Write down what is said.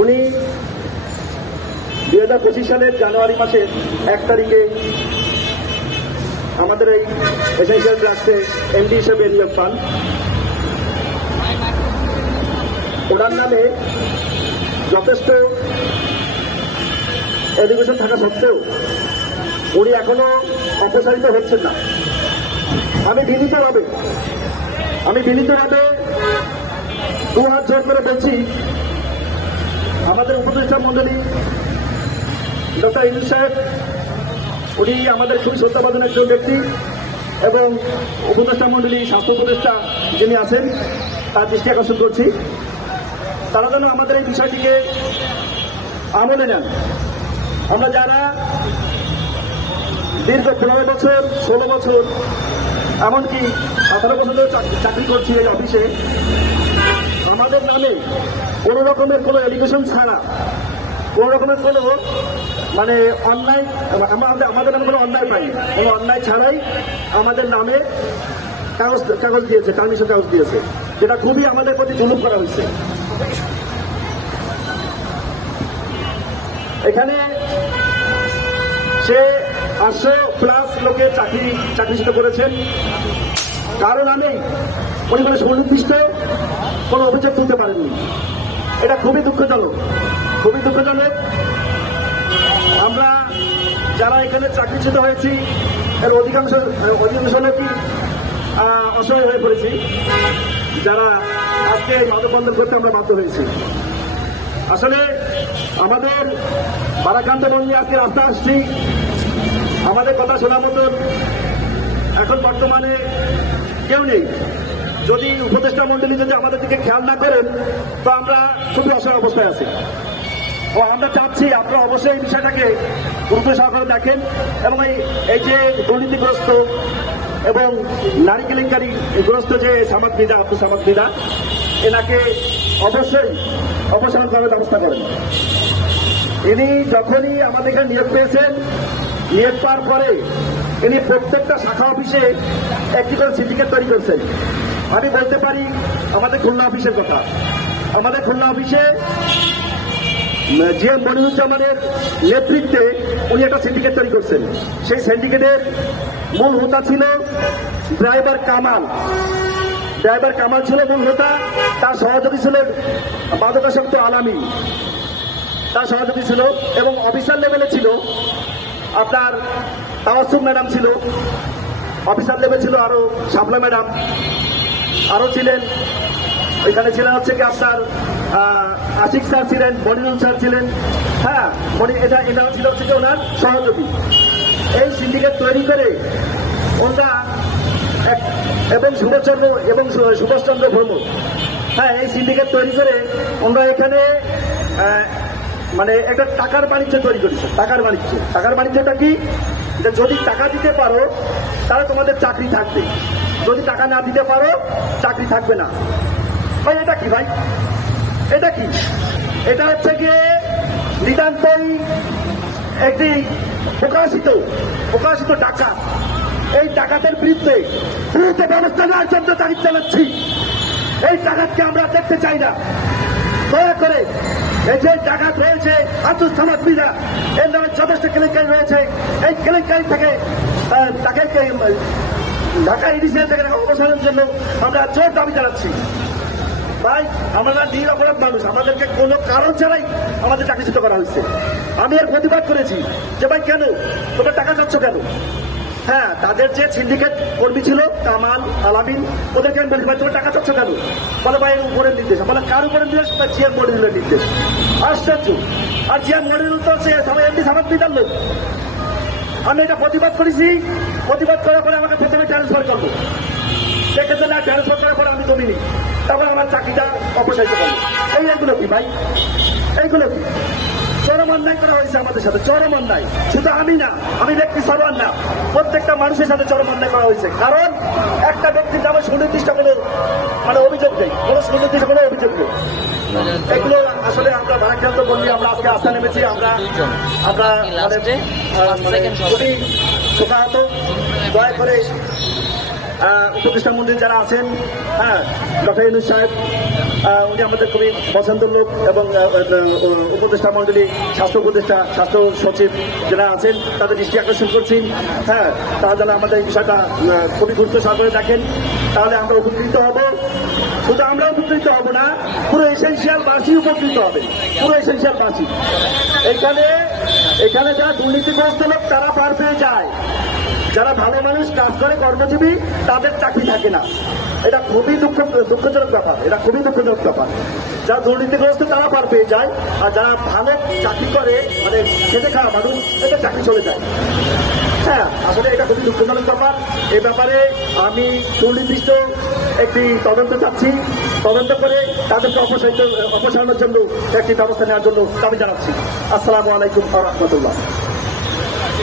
উনি 2025 সালের জানুয়ারি মাসের 1 তারিখে আমাদের এই এসেনশিয়াল ড্রাগসে এমডি হিসেবে নিয়োগ পান। ওনার নামে যথেষ্ট এডুকেশন থাকা সত্ত্বেও উনি এখনো অপসারিত হচ্ছেন না। আমি বিনীতভাবে দু হাত জোর করে বলছি, আমাদের উপদেষ্টা মন্ডলী ডক্টর ইউনূস সাহেব, উনি আমাদের খুবই শ্রদ্ধাভাজন একজন ব্যক্তি, এবং উপদেষ্টা মন্ডলী স্বাস্থ্য উপদেষ্টা যিনি আছেন তার দৃষ্টি আকর্ষণ করছি, তারা যেন আমাদের এই বিষয়টিকে আমলে নেন। আমরা যারা দীর্ঘ 15 বছর 16 বছর এমনকি 18 বছর ধরে চাকরি করছি এই অফিসে, আমাদের নামে কোন রকমের কোনো এডুকেশন ছাড়া, কোন রকমের কোনো মানে অন্যায়, আমাদের নামে কোনো অন্যায় পাইনি, কোনো অন্যায় ছাড়াই আমাদের নামে কাগজ দিয়েছে, পারমিশন কাগজ দিয়েছে, যেটা খুবই আমাদের প্রতি জুলুম করা হয়েছে। এখানে সে 800+ লোকের চাকরিচ্যুত করেছেন, কারণ উনি কোনো সুনির্দিষ্ট কোনো অভিযোগ তুলতে পারেননি। এটা খুবই দুঃখজনক। আমরা যারা এখানে চাকরিচ্যুত হয়েছি এর অধিকাংশ লোকই অসহায় হয়ে পড়েছি, যারা আজকে এই মাদকবন্ধন করতে আমরা বাধ্য হয়েছি। আসলে আমাদের বারাকান্ত বন্ধু আজকে রাস্তা আসছি, আমাদের কথা শোনার মতন এখন বর্তমানে কেউ নেই। যদি উপদেষ্টা মন্ডলী যদি আমাদের দিকে খেয়াল না করেন তো আমরা খুবই অসহায় অবস্থায় আছি। ও আমরা চাচ্ছি আপনারা অবশ্যই এই বিষয়টাকে গুরুত্ব সহকারে দেখেন, এবং এই যে দুর্নীতিগ্রস্ত এবং নারী কেলেঙ্কারি গ্রস্ত যে আব্দুল সামাদ মৃধা, এনাকে অবশ্যই অপসারণ করার ব্যবস্থা করেন। ইনি যখনই আমাদের এখানে নিয়োগ পেয়েছেন, নিয়োগ পাওয়ার পরে ইনি প্রত্যেকটা শাখা অফিসে একটি করে সিন্ডিকেট তৈরি করছেন। আমি বলতে পারি আমাদের খুলনা অফিসের কথা। আমাদের খুলনা অফিসে যে মনিরুজ্জামানের নেতৃত্বে উনি একটা সিন্ডিকেট তৈরি করছেন। সেই সিন্ডিকেটের মূল হোতা ছিল ড্রাইভার কামাল ছিল মূল হোতা, তার সহযোগী ছিলেন মাদকাসক্ত আলামী, তার সহযোগী ছিল, এবং অফিসার লেভেলে ছিল আপনার তাওয়াসসুম ম্যাডাম ছিল, অফিসার লেভেল ছিল আরো শাপলা ম্যাডাম, আরো ছিলেন এখানে ছিলেন হচ্ছে কি আপনার আশিক স্যার ছিলেন, মনিরুল স্যার ছিলেন, হ্যাঁ এনারা ছিল হচ্ছে ওনার সহযোগী। এই সিন্ডিকেট তৈরি করে ওনারা এবং সুভাষচন্দ্র ভ্রমণ, হ্যাঁ, এই সিন্ডিকেট তৈরি করে ওনারা এখানে মানে একটা টাকার বাণিজ্য তৈরি করেছে। টাকার বাণিজ্যটা কি? যে যদি টাকা দিতে পারো তাহলে তোমাদের চাকরি থাকবে, যদি টাকা না দিতে পারো চাকরি থাকবে না। ভাই এটা কি? এটা হচ্ছে গিয়ে নিতান্তই একটি প্রকাশিত টাকা। এই ডাকাতের বিরুদ্ধে ব্যবস্থা নেওয়ার জন্য তাগিদ চালাচ্ছি। এই ডাকাতকে আমরা দেখতে চাই না। দয়া করে এই যে ডাকাত রয়েছে আব্দুল সামাদ মৃধা, এর নামে যথেষ্ট কেলেঙ্কারি রয়েছে। এই কেলেঙ্কারি থেকে তাকে ঢাকা ইডিসিএল থেকে অবসানের জন্য আমরা জোর দাবি জানাচ্ছি। ভাই, আমরা নিরপরাধ মানুষ, আমাদেরকে কোনো কারণ ছাড়াই আমাদের চাকরিচ্যুত করা হয়েছে। আমি এর প্রতিবাদ করেছি যে ভাই কেন তোমরা টাকা চাচ্ছ কেন? হ্যাঁ, তাদের যে সিন্ডিকেট কর্মী ছিল কামাল, আলামিন, ওদেরকে আমি বলি ভাই তোমরা টাকা চাচ্ছ কেন? বলে ভাই উপরের নির্দেশ। বলে কার উপরের নির্দেশ? জিএম মনিরুলের নির্দেশ। আশ্চর্য। আর জিএম মনিরুল তো সবাই এমডি সামাদ মৃধার লোক। আমি এটা প্রতিবাদ করেছি। প্রতিবাদ করার পরে আমাকে প্রথমে ট্রান্সফার করবো। সেক্ষেত্রে না ট্রান্সফার করার পরে আমি জমি তারপর আমার চাকরিটা অপসারিত করবো। এইগুলো কি ভাই? এইগুলো কি? চরম অন্যায় করা হয়েছে আমাদের সাথে, চরম অন্যায়। শুধু আমি না, আমি ব্যক্তি সবার না, প্রত্যেকটা মানুষের সাথে চরম অন্যায় করা হয়েছে। কারণ একটা ব্যক্তির নামে সুনির্দিষ্ট কোনো অভিযোগ নেই, কোনো অভিযোগ নেই। এগুলো আসলে আমরা ভারাক্রান্ত বন্ধু, আমরা আজকে আস্থা নেমেছি। আমরা খুবই শোকাহত। দয়া করে উপদেষ্টা মন্ডলী যারা আছেন, হ্যাঁ, ডক্টর ইউনূস সাহেব, উনি আমাদের খুবই পছন্দের লোক এবং উপদেষ্টা মন্ডলী, স্বাস্থ্য উপদেষ্টা, স্বাস্থ্য সচিব যারা আছেন তাদের দৃষ্টি আকর্ষণ করছি। হ্যাঁ, তারা যেন আমাদের এই বিষয়টা খুবই গুরুত্ব সহকারে দেখেন, তাহলে আমরা উপকৃত হব। শুধু আমরা উপকৃত হব না, পুরো এসেনশিয়াল বাসী উপকৃত হবে, পুরো এসেনশিয়াল বাসী। এখানে যারা দুর্নীতিগ্রস্ত লোক তারা পার পেয়ে যায়, যারা ভালো মানুষ কাজ করে কর্মজীবী তাদের চাকরি থাকে না। এটা খুবই দুঃখজনক ব্যাপার, এটা খুবই দুঃখজনক ব্যাপার। যারা দুর্নীতিগ্রস্ত তারা পার পেয়ে যায়, আর যারা ভালো চাকরি করে মানে খেতে খাওয়া মানুষ এদের চাকরি চলে যায়। হ্যাঁ, আসলে এটা খুবই দুঃখজনক ব্যাপার। এই ব্যাপারে আমি সুনির্দিষ্ট একটি তদন্ত চাচ্ছি, তদন্ত করে তাদেরকে অপসারণের জন্য একটি ব্যবস্থা নেওয়ার জন্য দাবি জানাচ্ছি। আসসালামু আলাইকুম ওয়া রাহমাতুল্লাহ।